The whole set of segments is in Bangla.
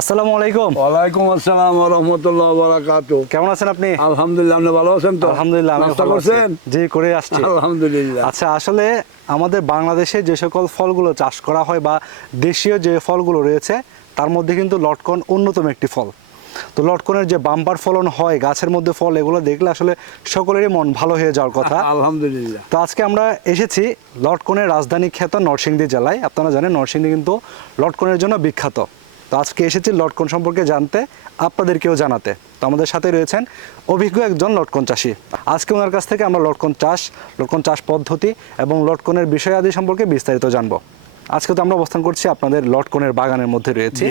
আসসালামু আলাইকুম। ওয়ালাইকুম আসসালাম রহমতুল্লাহ বারাকাত কেমন আছেন আপনি? আলহামদুলিল্লাহ আপনি ভালো আছেন তো? আলহামদুলিল্লাহ আমি ভালো আছি। জি করে আসছি। আলহামদুলিল্লাহ। আচ্ছা আসলে আমাদের বাংলাদেশে যে সকল ফলগুলো চাষ করা হয় বা দেশীয় যে ফলগুলো রয়েছে তার মধ্যে কিন্তু লটকন অন্যতম একটি ফল। তো লটকনের যে বাম্পার ফলন হয় গাছের মধ্যে ফল এগুলো দেখলে আসলে সকলেরই মন ভালো হয়ে যাওয়ার কথা। আলহামদুলিল্লাহ। তো আজকে আমরা এসেছি লটকনের রাজধানী খ্যাত নরসিংদী জেলায়। আপনারা জানেন নরসিংদী কিন্তু লটকনের জন্য বিখ্যাত। তো আজকে এসেছি লটকন সম্পর্কে জানতে আপনাদেরকেও জানাতে। তো আমাদের সাথে রয়েছেন অভিজ্ঞ একজন লটকন চাষি। আজকে ওনার কাছ থেকে আমরা লটকন চাষ লটকন চাষ পদ্ধতি এবং লটকনের বিষয়াদি সম্পর্কে বিস্তারিত জানব। আজকে তো আমরা অবস্থান করছি আপনাদের লটকনের বাগানের মধ্যে রয়েছে।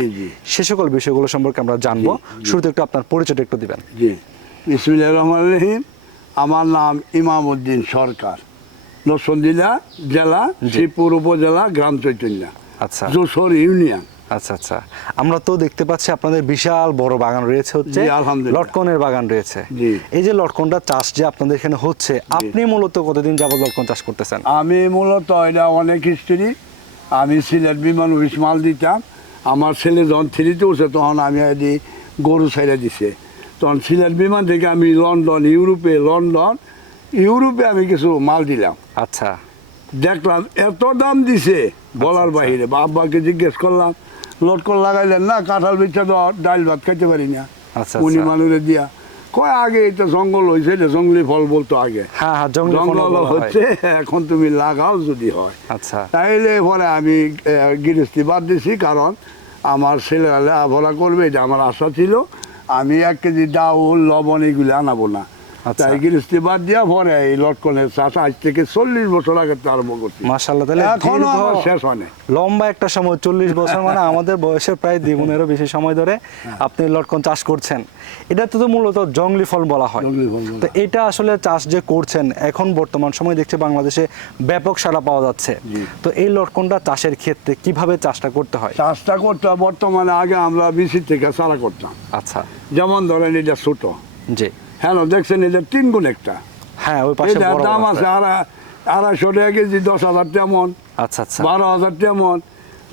সে সকল বিষয়গুলো সম্পর্কে আমরা জানব। শুরুতে একটু আপনার পরিচয়টা একটু দিবেন। জি। বিসমিল্লাহ রহমান রহিম। আমার নাম ইমাম উদ্দিন সরকার। নরসন্দিলা জেলা শ্রীপুর উপজেলা গ্রাম চৈতন্য। আচ্ছা। যশোর ইউনিয়ন। আচ্ছা আচ্ছা। আমরা তো দেখতে পাচ্ছি আপনাদের বিশাল বড় বাগান রয়েছে হচ্ছে। লটকনের বাগান রয়েছে। জি। এই যে লটকনটা চাষ যে আপনাদের এখানে হচ্ছে আপনি মূলত কতদিন যাবত লটকন চাষ করতেছেন? আমি মূলত এটা অনেক হিস্ট্রি আমি সিলেট বিমান অফিস মাল দিতাম আমার ছেলে যখন থ্রিতে উঠছে তখন আমি এদি গরু ছেড়ে দিছে। তখন সিলেট বিমান থেকে আমি লন্ডন ইউরোপে লন্ডন ইউরোপে আমি কিছু মাল দিলাম। আচ্ছা। দেখলাম এত দাম দিছে বলার আচ্ছা। বাইরে বা আব্বাকে জিজ্ঞেস করলাম লটকন লাগাইলেন না কাঁঠাল বিচ্ছা তো ডাইল ভাত খাইতে পারি না। আচ্ছা, উনি আচ্ছা। মানুষে দিয়া কয় আগে এটা জঙ্গল হয়েছে এটা জঙ্গলি ফল বলতো আগে। হ্যাঁ হ্যাঁ জঙ্গল। হচ্ছে এখন তুমি লাগাও যদি হয়। আচ্ছা। তাইলে পরে আমি গৃহস্থী বাদ দিছি কারণ আমার ছেলে লেখাপড়া করবে এটা আমার আশা ছিল। আমি এক কেজি ডাউল লবণ এগুলো আনাবো না। আচ্ছা। তাই গৃহস্থী বাদ দিয়া পরে এই লটকনের চাষ আজ থেকে চল্লিশ বছর আগে আরম্ভ করছি। মাশাআল্লাহ তাহলে এখনও শেষ হয়নি লম্বা একটা সময় চল্লিশ বছর মানে আমাদের বয়সের প্রায় দ্বিগুণেরও বেশি সময় ধরে হ্যাঁ। আপনি লটকন চাষ করছেন। এটা তো মূলত জঙ্গলি ফল বলা হয়। তো এটা আসলে চাষ যে করছেন এখন বর্তমান সময় দেখছি বাংলাদেশে ব্যাপক সারা পাওয়া যাচ্ছে। তো এই লটকনটা চাষের ক্ষেত্রে কীভাবে চাষটা করতে হয়? চাষটা করতে বর্তমানে আগে আমরা বিসি থেকে চারা করতাম। আচ্ছা। যেমন ধরেন এটা ছোট। জি। হ্যাঁ দেখছেন এটা তিন গুণ একটা। হ্যাঁ ওই পাশে এটার দাম আছে। আড়াই আড়াইশো টাকা কেজি দশ হাজার তেমন আচ্ছা আচ্ছা। বারো হাজার তেমন।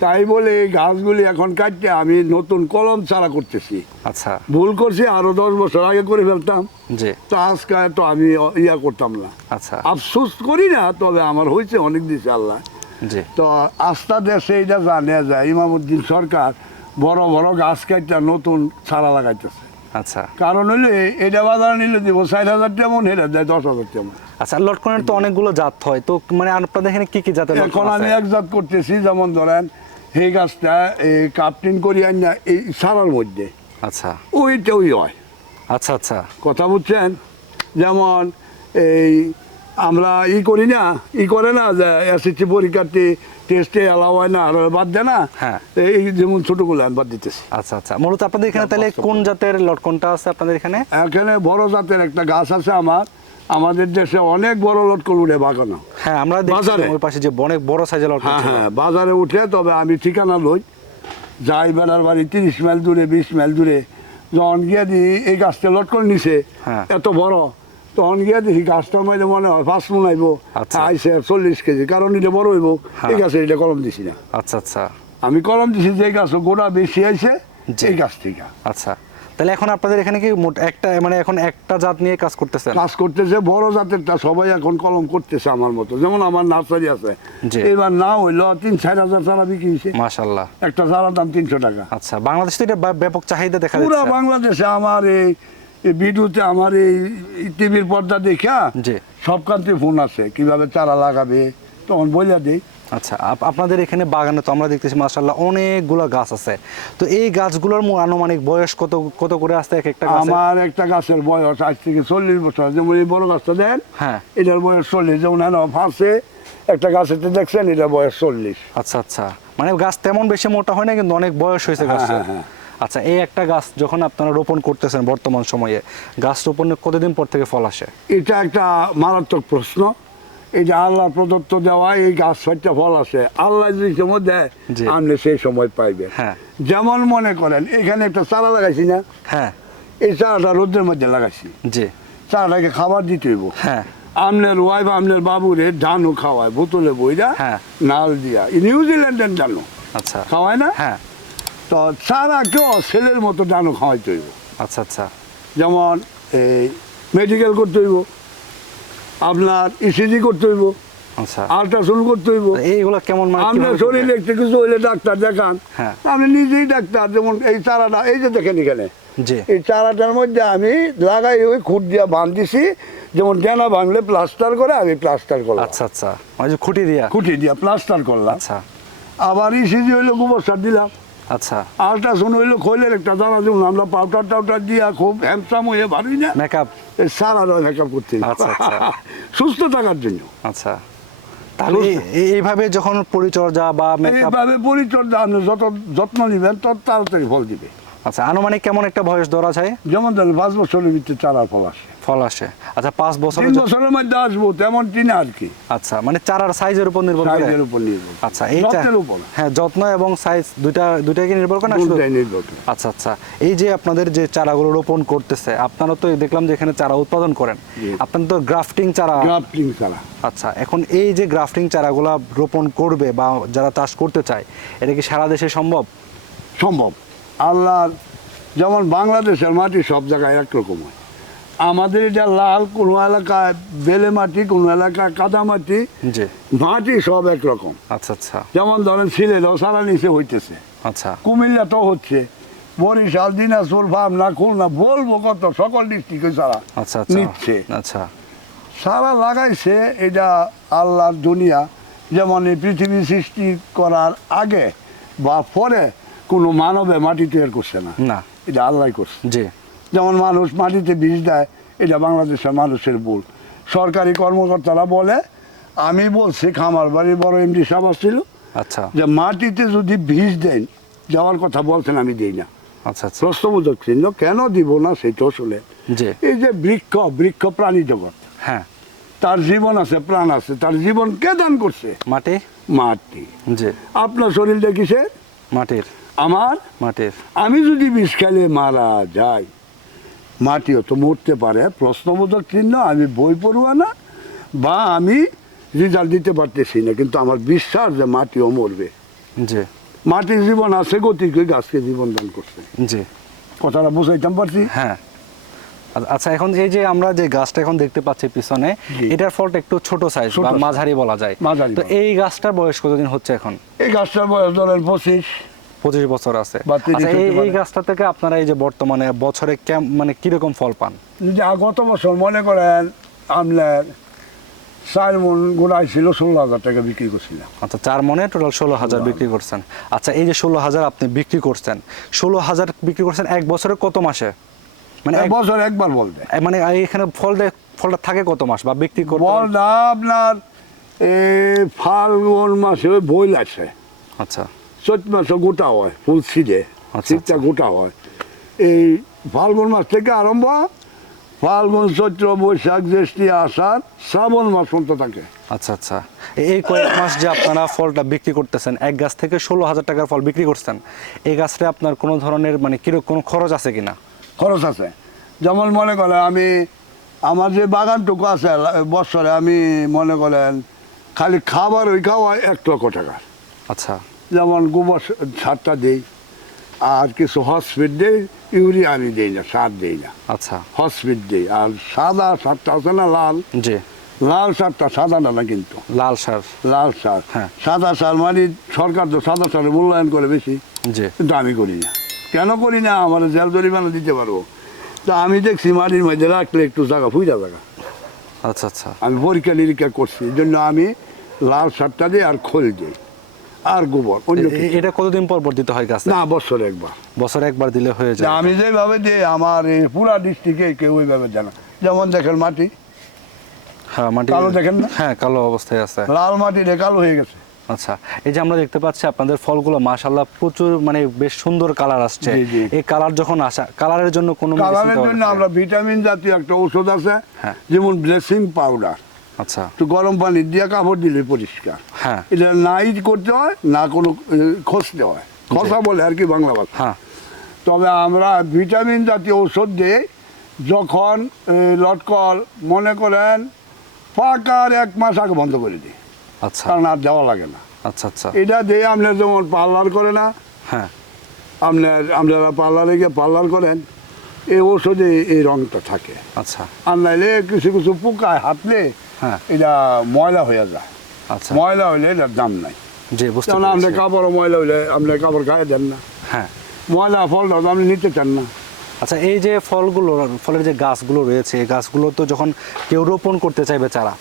তাই বলে এই গাছগুলি এখন কাটতে আমি নতুন কলম চারা করতেছি। আচ্ছা। ভুল করছি আরও দশ বছর আগে করে ফেলতাম। জি। তো আজকে তো আমি ইয়া করতাম না। আচ্ছা। আফসোস করি না তবে আমার হয়েছে অনেক দিছে আল্লাহ। জি। তো আস্থা দেশে এটা জানে যায় ইমামুদ্দিন সরকার বড় বড় গাছ কাটতে নতুন চারা লাগাইতেছে। আচ্ছা। কারণ হইলে এটা বাজারে নিলে দিব ষাট হাজার তেমন এটা দেয় দশ হাজার তেমন আচ্ছা লটকনের তো অনেকগুলো জাত হয় তো মানে আপনাদের এখানে কি কি জাতের এখন আমি আছে? একজাত করতেছি যেমন ধরেন এই গাছটা এই কাপটিন করি আইনা এই সারার মধ্যে। আচ্ছা। ওইটা ওই হয়। আচ্ছা আচ্ছা। কথা বুঝছেন? যেমন এই আমরা ই করি না ই করে না যে এসএসসি পরীক্ষার্থী টেস্টে এলাও হয় না আর বাদ দেয় না হ্যাঁ। এই যেমন ছোটগুলো আমি বাদ দিতেছি। আচ্ছা আচ্ছা। মূলত আপনাদের এখানে তাহলে কোন জাতের লটকনটা আছে আপনাদের এখানে? এখানে বড় জাতের একটা গাছ আছে আমার। আমাদের দেশে অনেক বড় লটকল উঠে বাগানো। হ্যাঁ আমরা বাজারে? ওই পাশে যে অনেক বড় সাইজের লটকন হ্যাঁ হ্যাঁ বাজারে উঠে তবে আমি ঠিকানা লই। যাই বেড়ার বাড়ি তিরিশ মাইল দূরে বিশ মাইল দূরে। যখন গিয়ে দিই এই গাছটা লটকন নিছে হ্যাঁ। এত বড়। তখন গিয়ে দেখি গাছটার মধ্যে মনে হয় পাঁচ মন আইব আচ্ছা। আইসে চল্লিশ কেজি কারণ এটা বড় হইব হ্যাঁ। এই গাছে এটা কলম দিছি না। আচ্ছা আচ্ছা। আমি কলম দিছি যে গাছ গোড়া বেশি আইছে। এই গাছ থেকে। আচ্ছা। তাহলে এখন আপনাদের এখানে কি মোট একটা মানে এখন একটা জাত নিয়ে কাজ করতেছেন? কাজ করতেছে বড় জাতেরটা সবাই এখন কলম করতেছে আমার মতো। যেমন আমার নার্সারি আছে। এবার না হইল তিন চার হাজার চারা বিক্রি হয়েছে মাশাল্লাহ একটা চারার দাম তিনশো টাকা। আচ্ছা বাংলাদেশ তো এটা ব্যাপক চাহিদা দেখা পুরা বাংলাদেশে আমার এই এই ভিডিওতে আমার এই টিভির পর্দা দেখা সব কান্তি ফোন আছে কীভাবে চারা লাগাবে তখন বলে দিই। আচ্ছা আপ- আপনাদের এখানে বাগানে তো আমরা দেখতেছি মাশাল্লাহ অনেকগুলো গাছ আছে। তো এই গাছগুলোর আনুমানিক বয়স কত কত করে আসতে এক একটা গাছে আমার একটা গাছের বয়স আজ থেকে চল্লিশ বছর যেমন এই বড় গাছটা দেন হ্যাঁ। এটার বয়স চল্লিশ যেমন হ্যাঁ ফাঁসে একটা গাছের দেখছেন এটার বয়স চল্লিশ। আচ্ছা আচ্ছা। মানে গাছ তেমন বেশি মোটা হয় না কিন্তু অনেক বয়স হয়েছে হ্যাঁ, গাছের হ্যাঁ, হ্যাঁ। আচ্ছা এই একটা গাছ যখন আপনারা রোপণ করতেছেন বর্তমান সময়ে গাছ রোপণের কতদিন পর থেকে ফল আসে? এটা একটা মারাত্মক প্রশ্ন। এই যে আল্লাহ প্রদত্ত দেওয়া এই গাছ ছয়টা ফল আছে আল্লাহ যদি সময় দেয় আপনি সেই সময় পাইবে হ্যাঁ। যেমন মনে করেন এখানে একটা চারা লাগাইছি না? হ্যাঁ। এই চারাটা রোদের মধ্যে লাগাইছি। জি। চারাটাকে খাবার দিতে হইব। হ্যাঁ। আমনের ওয়াইফ আমনের বাবুরে ধানও খাওয়ায় বোতলে বইরা হ্যাঁ। নাল দিয়া। নিউজিল্যান্ডের ধানও। আচ্ছা। খাওয়ায় না? হ্যাঁ। তো চারাকেও ছেলের মতো ডানো খাওয়াইতে হইব। আচ্ছা আচ্ছা। যেমন এই মেডিকেল করতে হইব আপনার ইসিজি করতে হইব আচ্ছা। আল্ট্রাসাউন্ড করতে হইব। এইগুলো কেমন মানে আপনার কীভাবে শরীরে একটু কিছু হইলে ডাক্তার দেখান। হ্যাঁ। আমি নিজেই ডাক্তার যেমন এই চারাটা এই যে দেখেন এখানে। জি। এই চারাটার মধ্যে আমি লাগাই ওই খুঁট দিয়া বাঁধিছি যেমন ডেনা ভাঙলে প্লাস্টার করে আমি প্লাস্টার করলাম। আচ্ছা আচ্ছা। খুঁটি দিয়া? খুঁটি দিয়া প্লাস্টার করলাম। আচ্ছা। আবার ইসিজি হইল গোবর সার দিলাম। আচ্ছা। আল্ট্রাসাউন্ড হইল খৈলের একটা দানা যেমন আমরা পাউডার টাউডার দিয়া খুব হ্যামসাম হয়ে ভাবি না। মেকআপ সারা নয় মেকআপ করতে। আচ্ছা, আচ্ছা। সুস্থ থাকার জন্য। আচ্ছা। তাহলে এই- এই- এইভাবে যখন পরিচর্যা বা মেকআপ এইভাবে পরিচর্যা আপনি যত যত্ন নেবেন তত তাড়াতাড়ি ফল দিবে। আচ্ছা আনুমানিক কেমন একটা বয়স ধরা যায়? যেমন ধরেন পাঁচ বছরের ভিতরে চারার ফল আসে। ফল আসে। আচ্ছা পাঁচ বছরের তিন বছরের মধ্যে আসব তেমন টিনা আর কি। আচ্ছা মানে চারার সাইজের উপর নির্ভর করে? সাইজের উপর নির্ভর। আচ্ছা এই যত্নের উপর। হ্যাঁ যত্ন এবং সাইজ দুইটা দুইটাকে নির্ভর করে না শুধু? নির্ভর করে। আচ্ছা আচ্ছা এই যে আপনাদের যে চারাগুলো রোপণ করতেছে আপনারা তো দেখলাম যে এখানে চারা উৎপাদন করেন। জি। আপনার তো গ্রাফটিং চারা গ্রাফটিং চারা। আচ্ছা এখন এই যে গ্রাফটিং চারাগুলা রোপণ করবে বা যারা চাষ করতে চায় এটা কি সারা দেশে সম্ভব? সম্ভব। আল্লাহ যেমন বাংলাদেশের মাটি সব জায়গায় একরকম হয়। আমাদের এটা লাল কোনো এলাকায় বেলে মাটি কোনো এলাকায় কাদা মাটি মাটি সব একরকম। আচ্ছা আচ্ছা। যেমন ধরেন সিলেটও সারা নিচে হইতেছে। আচ্ছা। কুমিল্লা তো হচ্ছে। বরিশাল দিনাজপুর ভাবনা খুলনা বলব কত সকল ডিস্ট্রিক্টে সারা আচ্ছা আচ্ছা। নিচ্ছে। আচ্ছা। সারা লাগাইছে এটা আল্লাহর দুনিয়া। যেমন এই পৃথিবী সৃষ্টি করার আগে বা পরে কোনো মানবে মাটি তৈরি করছে না। না। এটা আল্লাহ করছে। জি। যেমন মানুষ মাটিতে বীজ দেয় এটা বাংলাদেশের মানুষের ভুল। সরকারি কর্মকর্তারা বলে আমি বলছি খামার বাড়ির বড় এমডি সাহেব ছিল আচ্ছা। যে মাটিতে যদি বীজ দেন যাওয়ার কথা বলছেন আমি দিই না। আচ্ছা আচ্ছা। প্রশ্নবোধক চিহ্ন কেন দিব না শুনে। জি। এই যে বৃক্ষ বৃক্ষ প্রাণী জগৎ। হ্যাঁ। তার জীবন আছে প্রাণ আছে তার জীবন কে দান করছে? মাটি? মাটি। আপনার শরীর দেখিছে মাটির। আমার? মাটির। আমি যদি বিষ খেলে মারা যাই মাটিও তো মরতে পারে। প্রশ্নবোধক চিহ্ন আমি বই পড়ুয়া না বা আমি রেজাল্ট দিতে পারতেছি না কিন্তু আমার বিশ্বাস যে মাটিও মরবে। জি। মাটির জীবন আছে গতিকে গাছকে জীবন দান করছে। জি। কথাটা বুঝাইতাম পারছি? হ্যাঁ। আচ্ছা এখন এই যে আমরা যে গাছটা এখন দেখতে পাচ্ছি পিছনে এটার ফলটা একটু ছোট সাইজ বা মাঝারি বলা যায়। মাঝারি তো এই গাছটার বয়স কতদিন হচ্ছে এখন? এই গাছটার বয়স ধরেন পঁচিশ। পঁচিশ বছর আছে। আচ্ছা এই গাছটা থেকে আপনারা এই যে বর্তমানে বছরে কেম মানে কীরকম ফল পান? যদি গত বছর মনে করেন আপনার চার মন গোড়ায় ছিল ষোলো হাজার টাকা বিক্রি করছিলাম। আচ্ছা চার মনে টোটাল ষোলো হাজার বিক্রি করছেন। আচ্ছা এই যে ষোলো হাজার আপনি বিক্রি করছেন ষোলো হাজার বিক্রি করছেন এক বছরে কত মাসে? মানে এক- বছর একবার বলতে মানে এখানে ফল দেয় ফলটা থাকে কত মাস বা বিক্রি করতে বলদা আপনার এই ফাল্গুন মাসে বইল আছে। আচ্ছা। চৈত মাসে গোটা হয় ফুল ছিঁড়ে আচ্ছা, শীতটা আচ্ছা। গোটা হয়। এই ফাল্গুন মাস থেকে আরম্ভ ফাল্গুন চৈত্র বৈশাখ জ্যৈষ্ঠী আষাঢ় শ্রাবণ মাস পর্যন্ত থাকে। আচ্ছা আচ্ছা। এই কয়েক মাস যে আপনারা ফলটা বিক্রি করতেছেন এক গাছ থেকে ষোলো হাজার টাকার ফল বিক্রি করছেন এই গাছটা আপনার কোনো ধরনের মানে কীরকম কোনো খরচ আছে কিনা? খরচ আছে। যেমন মনে করেন আমি আমার যে বাগানটুকু আছে বছরে আমি মনে করেন খালি খাবার ওই খাওয়া এক লক্ষ টাকা। আচ্ছা। যেমন গোবর সারটা দিই আর কিছু হসপিট দিই ইউরিয়া আমি দিই না সার দিই না। আচ্ছা। হসপিট দিই আর সাদা সারটা আছে না লাল? জি। লাল সারটা সাদা না না কিন্তু। লাল সার। লাল সার। হ্যাঁ। সাদা সার মানে সরকার তো সাদা সারের মূল্যায়ন করে বেশি। জি। কিন্তু আমি করি না। কেন করি না? আমার জেল জরিমানা দিতে পারব। তা আমি দেখছি মাটির মধ্যে রাখলে একটু জায়গা ফুইটা জায়গা। আচ্ছা আচ্ছা। আমি পরীক্ষা নিরীক্ষা করছি। এই জন্য আমি লাল সারটা দিই আর খোল দিই। আর গোবর এটা কতদিন পর পর দিতে হয় গাছে না বছরে একবার। বছরে একবার দিলে হয়ে যায়। আমি যেভাবে দিই আমার পুরা ডিস্ট্রিক্টে কেউ ওইভাবে জানা যেমন দেখেন মাটি। হ্যাঁ মাটি কালো দেখেন না? হ্যাঁ কালো অবস্থায় আছে। লাল মাটি রে কালো হয়ে গেছে। আচ্ছা এই যে আমরা দেখতে পাচ্ছি আপনাদের ফলগুলো মাশাল্লাহ প্রচুর মানে বেশ সুন্দর কালার আসছে। এই কালার যখন আসা কালারের জন্য কোনো কালারের জন্য আমরা ভিটামিন জাতীয় একটা ওষুধ আছে হ্যাঁ। যেমন ব্লেসিং পাউডার আচ্ছা। একটু গরম পানি দিয়ে কাপড় দিলে পরিষ্কার। হ্যাঁ। এটা নাই করতে হয় না কোনো খসতে হয়। খসা বলে আর কি বাংলা ভাষা। হ্যাঁ। তবে আমরা ভিটামিন জাতীয় ওষুধ দিই যখন লটকল মনে করেন পাকার এক মাস আগে বন্ধ করে দিই। আচ্ছা। কারণ আর দেওয়া লাগে না। আচ্ছা আচ্ছা। এটা দিয়ে আপনার যেমন পার্লার করে না হ্যাঁ। আপনার আপনারা পার্লারে গিয়ে পার্লার করেন এই ওষুধে এই রংটা থাকে। আচ্ছা। আর নাইলে কিছু কিছু পোকায় হাতলে হ্যাঁ। এটা ময়লা হয়ে যায়। আচ্ছা। ময়লা হইলে এটার দাম নাই। জি বুঝতে পেরেছি। কাপড় ময়লা হইলে আপনার কাপড় গায়ে দেন না। হ্যাঁ। ময়লা ফলটা তো আপনি নিতে চান না। আচ্ছা এই যে ফলগুলো ফলের যে গাছগুলো রয়েছে এই গাছগুলো তো যখন কেউ রোপণ করতে চাইবে চারা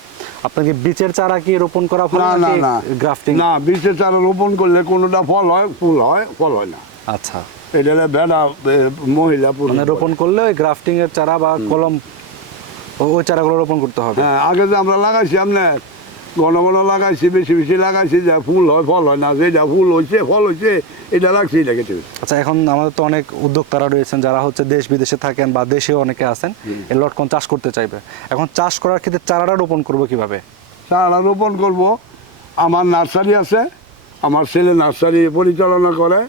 আপনাকে বীজের চারা কি রোপণ করা ভালো না না না। গ্রাফটিং না বীজের চারা রোপণ করলে কোনোটা ফল হয় ফুল হয় ফল হয় না। আচ্ছা। এটা হলো বেড়া মহিলা মানে রোপণ করলে ওই গ্রাফটিং এর চারা বা কলম ওই চারাগুলো রোপণ করতে হবে। হ্যাঁ আগে যে আমরা লাগাইছি আপনার ঘন ঘন লাগাইছি বেশি বেশি লাগাইছি যে ফুল হয় ফল হয় না যেটা ফুল হয়েছে ফল হয়েছে এটা লাগছে এটা কেটে আচ্ছা এখন আমাদের তো অনেক উদ্যোক্তারা রয়েছেন যারা হচ্ছে দেশ বিদেশে থাকেন বা দেশেও অনেকে আছেন এই লটকন চাষ করতে চাইবে। এখন চাষ করার ক্ষেত্রে চারাটা রোপণ করব কীভাবে? চারা রোপণ করব। আমার নার্সারি আছে আমার ছেলে নার্সারি পরিচালনা করে।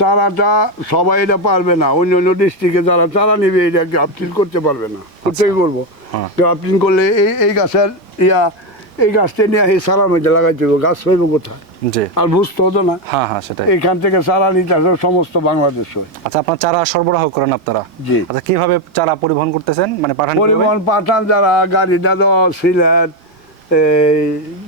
চারাটা সবাই এটা পারবে না। অন্য অন্য ডিস্ট্রিক্টে যারা চারা নিবে এটা গ্রাফটিং করতে পারবে না? কোথেকে করব। হ্যাঁ। গ্রাফটিং করলে এই এই গাছের ইয়া এই গাছটা নিয়ে এই চারার মধ্যে লাগাইতে হবে। গাছ হইব কোথায়? আর বুঝতে হতো না। হ্যাঁ হ্যাঁ সেটাই। এখান থেকে চারা নিতে আসবে সমস্ত বাংলাদেশ আচ্ছা আপনার চারা সরবরাহ করেন আপনারা? জি। আচ্ছা কীভাবে চারা পরিবহন করতেছেন? মানে পাঠান পরিবহন পাঠান যারা গাড়িটা সিলেট এই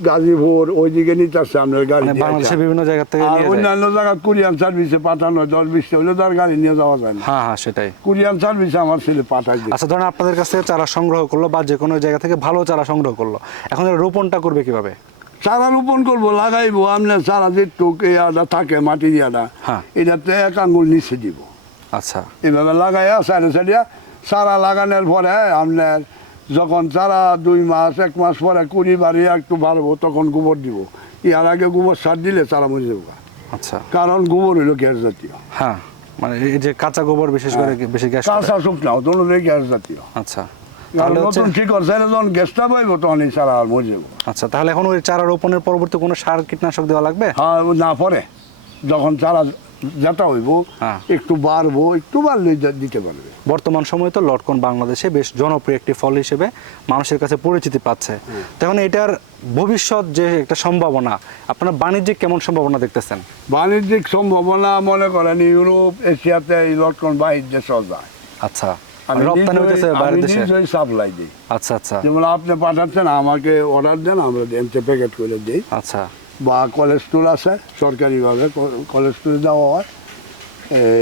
গাজীপুর ওইদিকে নিতে আসছে আপনার গাড়ি মানে বাংলাদেশের বিভিন্ন জায়গা থেকে অন্যান্য জায়গা কুরিয়ান সার্ভিসে পাঠানো হয়, দশ বিশটা হলে তো আর গাড়ি নিয়ে যাওয়া যায় না। হ্যাঁ হ্যাঁ সেটাই। কুরিয়ান সার্ভিসে আমার ছেলে পাঠাই দিই আচ্ছা ধরেন আপনাদের কাছ থেকে চারা সংগ্রহ করল বা যে কোনো জায়গা থেকে ভালো চারা সংগ্রহ করল। এখন রোপণটা করবে কীভাবে? চারা রোপণ করব লাগাইবো আপনার চারা যে টুক ইয়াটা থাকে মাটি ইয়াটা হ্যাঁ। এটাতে এক আঙ্গুল নিচে দিব। আচ্ছা। এভাবে লাগাইয়া সাইডে সাইডে চারা লাগানোর পরে আপনার যখন চারা দুই মাস এক মাস পরে কুড়ি বাড়ি একটু বাড়বো তখন গোবর দিব। ইয়ার আগে গোবর সার দিলে চারা মরে যাব। আচ্ছা। কারণ গোবর হইল গ্যাস জাতীয়। হ্যাঁ মানে এই যে কাঁচা গোবর বিশেষ করে বেশি গ্যাস। কাঁচা শুকনাও তখন গ্যাস জাতীয়। আচ্ছা তাহলে নতুন ঠিক করছে যখন গ্যাসটা পাইবো তখন এই চারা আর মরে যাব। আচ্ছা তাহলে এখন ওই চারা রোপণের পরবর্তী কোনো সার কীটনাশক দেওয়া লাগবে? হ্যাঁ না পরে যখন চারা যেটা হইব হ্যাঁ। একটু বাড়বো একটু বাড়লে দিতে পারবে। বর্তমান সময়ে তো লটকন বাংলাদেশে বেশ জনপ্রিয় একটি ফল হিসেবে মানুষের কাছে পরিচিতি পাচ্ছে। তখন এটার ভবিষ্যৎ যে একটা সম্ভাবনা আপনারা বাণিজ্যিক কেমন সম্ভাবনা দেখতেছেন? বাণিজ্যিক সম্ভাবনা মনে করেন ইউরোপ এশিয়াতে এই লটকন বাহির দেশে যায় আচ্ছা রপ্তানি হইতেছে বাইরের দেশে? সাপ্লাই দিই। আচ্ছা আচ্ছা। যেমন আপনি পাঠাচ্ছেন আমাকে অর্ডার দেন আমরা প্যাকেট করে দিই। আচ্ছা। বা কোলেস্ট্রল আছে সরকারিভাবে কোলেস্ট্রল দেওয়া হয়।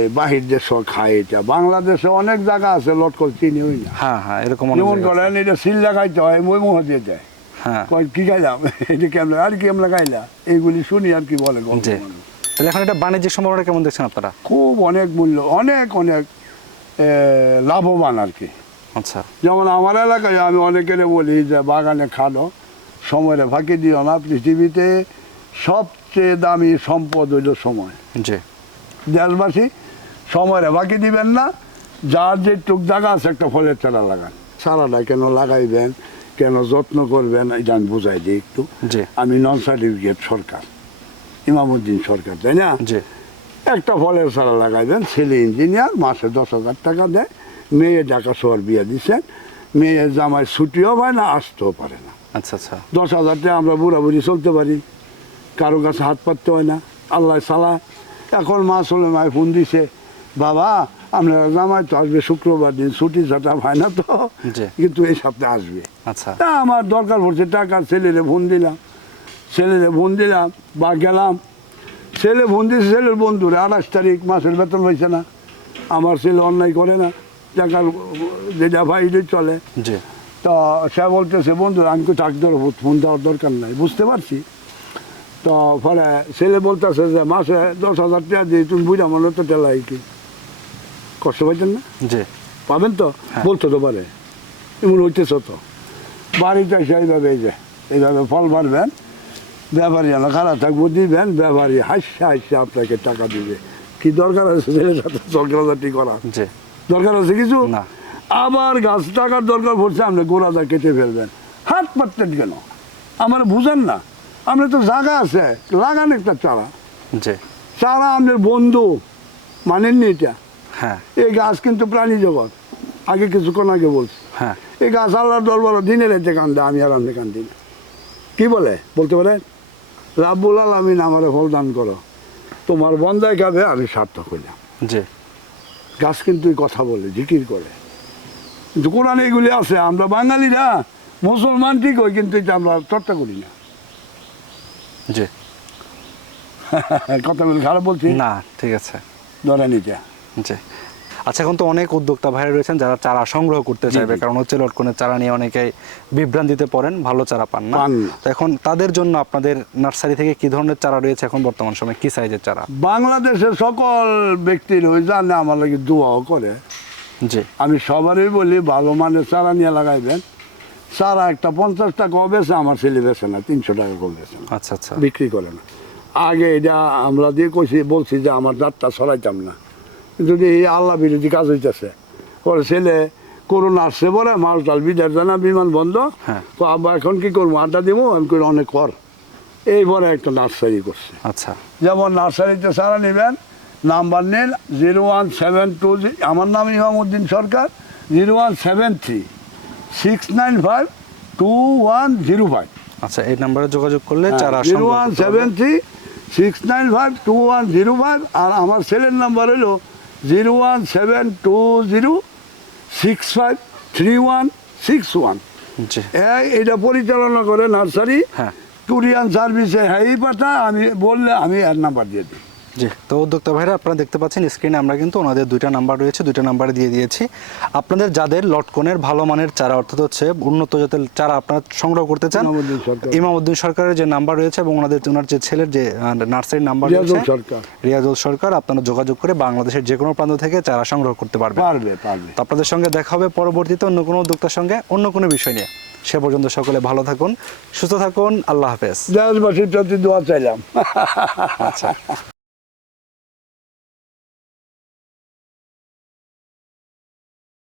বাহির দেশ খায় এটা। বাংলাদেশে অনেক জায়গা আছে লটকন চিনি না। হ্যাঁ হ্যাঁ এরকম অনেক যেমন। করেন এটা সিল লাগাইতে হয় মই মুহ দিয়ে দেয়। হ্যাঁ। কি খাইলাম? এটা কেমন আর কি আমরা খাইলা এইগুলি শুনি আর কি বলে তাহলে এখন এটা বাণিজ্যিক সম্ভাবনা কেমন দেখছেন আপনারা? খুব অনেক মূল্য অনেক অনেক লাভবান আর কি। আচ্ছা। যেমন আমার এলাকায় আমি অনেকের বলি যে বাগানে খালো সময়ের ফাঁকি দিও না পৃথিবীতে সবচেয়ে দামি সম্পদ হইল সময়। জি। দেশবাসী সময়ের বাকি দিবেন না যার যে টুক জায়গা আছে একটা ফলের চারা লাগান। চারাটা কেন লাগাইবেন কেন যত্ন করবেন এটা আমি বুঝাই দিই একটু। আমি নন সার্টিফিকেট সরকার ইমামুদ্দিন সরকার তাই না? একটা ফলের চারা লাগাইবেন ছেলে ইঞ্জিনিয়ার মাসে দশ হাজার টাকা দেয় মেয়ে ঢাকা শহর বিয়ে দিচ্ছেন মেয়ে জামাই ছুটিও পায় না আসতেও পারে না। আচ্ছা আচ্ছা। দশ হাজার টাকা আমরা বুড়া বুড়ি চলতে পারি। কারও কাছে হাত পাততে হয় না আল্লাহ সালা। এখন মা শুনে মায় ফোন দিছে বাবা আপনারা জামাই তো আসবে শুক্রবার দিন ছুটি ছাটা হয় না তো কিন্তু এই সপ্তাহে আসবে। আচ্ছা। তা আমার দরকার পড়ছে টাকা ছেলেরে ফোন দিলাম ছেলেরে ফোন দিলাম বা গেলাম। ছেলে ফোন দিয়েছে ছেলের বন্ধুরে আঠাশ তারিখ মাসের বেতন হয়েছে না আমার ছেলে অন্যায় করে না টাকার যেটা ভাইলে চলে। তো সে বলতেছে বন্ধু আমি তো টাক ধরো ফোন দেওয়ার দরকার নাই বুঝতে পারছি? তো ফলে ছেলে বলতেছে যে মাসে দশ হাজার টাকা দিয়ে তুমি বুঝা মনে তো টেলাই কি? কষ্ট পাইছেন না? জি। পাবেন তো? হ্যাঁ। বলতে তো পারে এমন হইতেছ তো। বাড়িতে এসে এইভাবে এই যে এইভাবে ফল মারবেন ব্যাপারী যেন খারাপ থাকব দিবেন ব্যাপারী হাসছে হাসছে আপনাকে টাকা দিবে। কি দরকার আছে ছেলের সাথে? চক্রাচাটি করা দরকার আছে কিছু। আবার গাছ টাকার দরকার পড়ছে আপনি গোড়াটা কেটে ফেলবেন। হাত পাততেন কেন? আমার বুঝেন না। আপনার তো জায়গা আছে লাগান একটা চারা। জি। চারা আপনার বন্ধু মানেননি এটা। হ্যাঁ। এই গাছ কিন্তু প্রাণী জগৎ। আগে কিছুক্ষণ আগে বলছি। হ্যাঁ। এই গাছ আল্লাহর দরবার দিনে রেতে কান্দে আমি আর আপনি কান্দি না। কি বলে? বলতে পারেন রাব্বুল আলমিন আমার ফল দান করো। তোমার বন্ধায় খাবে আমি সার্থক হইলাম। জি। গাছ কিন্তু এই কথা বলে জিকির করে। কোরআন এগুলি আছে আমরা বাঙালিরা মুসলমান ঠিক হয় কিন্তু এটা আমরা চর্চা করি না। জি। কথা খারাপ বলছি? না ঠিক আছে। ধরে নিতে জি। আচ্ছা এখন তো অনেক উদ্যোক্তা ভাইরা রয়েছেন যারা চারা সংগ্রহ করতে চাইবে কারণ হচ্ছে লটকনের চারা নিয়ে অনেকেই বিভ্রান্তিতে পড়েন ভালো চারা পান না। পান না। তো এখন তাদের জন্য আপনাদের নার্সারি থেকে কি ধরনের চারা রয়েছে এখন বর্তমান সময়ে? কি সাইজের চারা? বাংলাদেশের সকল ব্যক্তির ওই জানে আমার লাগে দোয়াও করে। জি। আমি সবারই বলি ভালো মানের চারা নিয়ে লাগাইবেন। চারা একটা পঞ্চাশ টাকা বেছে আমার ছেলে বেছে না তিনশো টাকা কম বেছে না। আচ্ছা আচ্ছা। বিক্রি করে না। আগে এটা আমরা দিয়ে কইছি বলছি যে আমার দাঁতটা সরাইতাম না। কিন্তু এই আল্লাহ বিরোধী কাজ হইতেছে ওর ছেলে করোনা আসছে পরে মাল টাল বিদার জানা বিমান বন্ধ। হ্যাঁ। তো আবার এখন কি করব আড্ডা দিব? আমি করি অনেক কর। এইবারে একটা নার্সারি করছে। আচ্ছা। যেমন নার্সারিতে সারা নেবেন নাম্বার নেন জিরো ওয়ান সেভেন টু আমার নাম Imamuddin Sarkar zero one seven three. Six nine five two one zero five আচ্ছা এই নাম্বারে যোগাযোগ করলে চারা zero one seven three six nine five two one zero five আর আমার ছেলের নাম্বার হলো zero one seven two zero six five three one six one এটা পরিচালনা করে নার্সারি। হ্যাঁ। টুরিয়ান সার্ভিসে হ্যাঁ পাঠা আমি বললে আমি এর নাম্বার দিয়ে দিই। জি। তো উদ্যোক্তা ভাইরা আপনারা দেখতে পাচ্ছেন স্ক্রিনে আমরা কিন্তু ওনাদের দুইটা নাম্বার রয়েছে দুইটা নাম্বার দিয়ে দিয়েছি। আপনাদের যাদের লটকনের ভালো মানের চারা অর্থাৎ হচ্ছে উন্নত জাতের চারা আপনারা সংগ্রহ করতে চান ইমামউদ্দিন সরকার। সরকারের যে নাম্বার রয়েছে এবং ওনাদের ওনার যে ছেলের যে নার্সারির নাম্বার রয়েছে। রিয়াজুল সরকার আপনারা যোগাযোগ করে বাংলাদেশের যে কোনো প্রান্ত থেকে চারা সংগ্রহ করতে পারবেন। পারবে পারবে। তো আপনাদের সঙ্গে দেখা হবে পরবর্তীতে অন্য কোনো উদ্যোক্তার সঙ্গে অন্য কোনো বিষয় নিয়ে। সে পর্যন্ত সকলে ভালো থাকুন সুস্থ থাকুন আল্লাহ হাফেজ। দেশবাসীর প্রতি দোয়া চাইলাম। আচ্ছা।